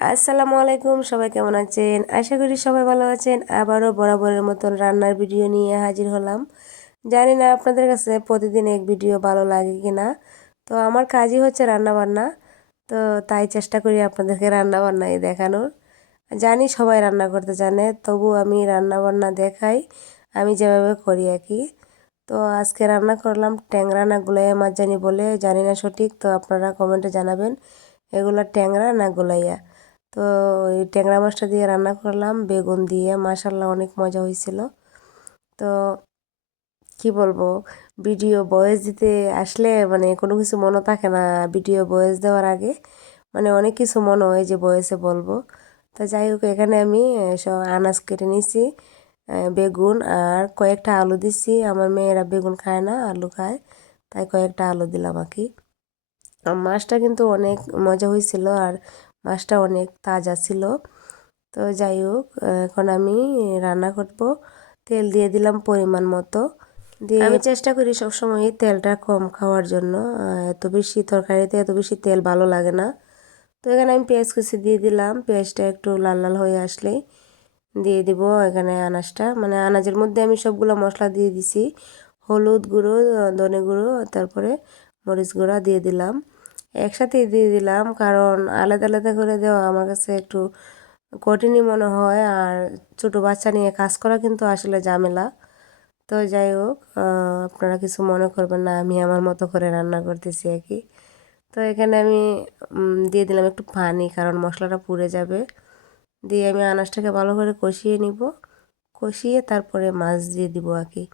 আসসালামু আলাইকুম, সবাই কেমন আছেন? আশা করি সবাই ভালো আছেন। আবারও বরাবরের মতন রান্নার ভিডিও নিয়ে হাজির হলাম। জানি না আপনাদের কাছে প্রতিদিন এক ভিডিও ভালো লাগে কি না তো আমার কাজই হচ্ছে রান্না বান্না তো তাই চেষ্টা করি আপনাদেরকে রান্না বান্নাই দেখানোর। জানি সবাই রান্না করতে জানে, তবু আমি রান্না বান্না দেখাই, আমি যেভাবে করি আর কি। তো আজকে রান্না করলাম ট্যাংরা না গুলাইয়া মাছ জানি বলে, জানি না সঠিক, তো আপনারা কমেন্টে জানাবেন, এগুলো ট্যাংরা না গোলাইয়া? তো এই ট্যাংরা মাছটা দিয়ে রান্না করলাম, বেগুন দিয়ে মাসাল্লাহ অনেক মজা হয়েছিল। তো কি বলব, ভিডিও বয়েস দিতে আসলে মানে কোনো কিছু মনে থাকে না, ভিডিও বয়েস দেওয়ার আগে। মানে অনেক কিছু মনে হয় যে বয়সে বলব। তো যাই হোক, এখানে আমি সব আনাজ কেটে নিয়েছি বেগুন আর কয়েকটা আলু দিছি। আমার মেয়েরা বেগুন খায় না, আলু খায়, তাই কয়েকটা আলু দিলাম আর কি। মাছটা কিন্তু অনেক মজা হয়েছিল আর মাছটা অনেক তাজা ছিল। তো যাই হোক এখন আমি রান্না করব। তেল দিয়ে দিলাম পরিমাণ মতো। দিয়ে আমি চেষ্টা করি সবসময় তেলটা কম খাওয়ার জন্য। এত বেশি তরকারিতে এত বেশি তেল ভালো লাগে না। তো এখানে আমি পেঁয়াজ কুচি দিয়ে দিলাম। পেঁয়াজটা একটু লাল লাল হয়ে আসলেই দিয়ে দিব এখানে আনাজটা। মানে আনাজের মধ্যে আমি সবগুলো মশলা দিয়ে দিছি। হলুদ গুঁড়ো ধনে গুঁড়ো তারপরে মরিচ গুঁড়া দিয়ে দিলাম। একসাথেই দিয়ে দিলাম, কারণ আলাদা আলাদা করে দেওয়া আমার কাছে একটু কঠিনই মনে হয়। আর ছোটো বাচ্চা নিয়ে কাজ করা কিন্তু আসলে ঝামেলা। তো যাই হোক আপনারা কিছু মনে করবেন না, আমি আমার মতো করে রান্না করতেছি আর কি। তো এখানে আমি দিয়ে দিলাম একটু পানি, কারণ মশলাটা পুড়ে যাবে। দিয়ে আমি আনাজটাকে ভালো করে কষিয়ে নিব। কষিয়ে তারপরে মাছ দিয়ে দিব আর কি।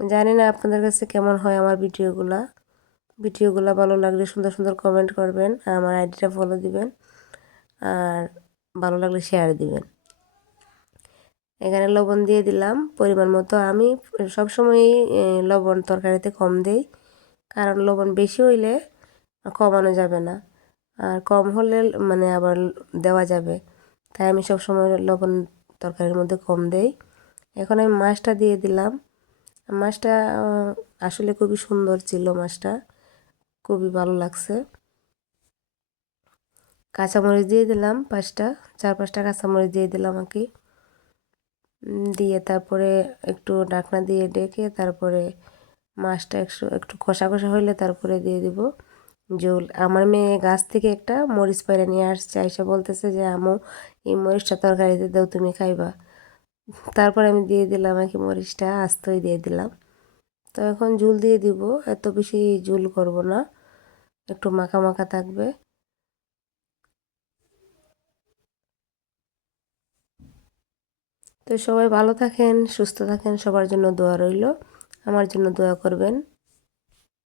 জানি না আপনাদের কাছে কেমন হয় আমার ভিডিওগুলা। ভিডিওগুলো ভালো লাগলে সুন্দর সুন্দর কমেন্ট করবেন, আমার আইডিটা ফলো দিবেন আর ভালো লাগলে শেয়ার দিবেন। এখানে লবণ দিয়ে দিলাম, পরিমাণ মতো। আমি সবসময়ই লবণ তরকারিতে কম দেই, কারণ লবণ বেশি হইলে কমানো যাবে না। আর কম হলে মানে আবার দেওয়া যাবে, তাই আমি সবসময় লবণ তরকারির মধ্যে কম দেই। এখন আমি মাছটা দিয়ে দিলাম। মাছটা আসলে খুবই সুন্দর ছিল মাছটা। খুবই ভালো লাগছে। কাঁচামরিচ দিয়ে দিলাম পাঁচটা চার পাঁচটা কাঁচামরিচ দিয়ে দিলাম আর কি। দিয়ে তারপরে একটু ডাকনা দিয়ে ডেকে তারপরে মাছটা একটু একটু কষা কষা হইলে তারপরে দিয়ে দিব। জল। আমার মেয়ে গাছ থেকে একটা মরিচ পাইরে নিয়ে আসছে এসে বলতেছে যে আমু এই মরিচটা তরকারিতে দেও, তুমি খাইবা। তারপর আমি দিয়ে দিলাম আর কি মরিচটা, আস্তই দিয়ে দিলাম। তো এখন জুল দিয়ে দিব, এত বেশি জুল করব না। একটু মাখা মাখা থাকবে। তো সবাই ভালো থাকেন, সুস্থ থাকেন, সবার জন্য দোয়া রইল। আমার জন্য দোয়া করবেন।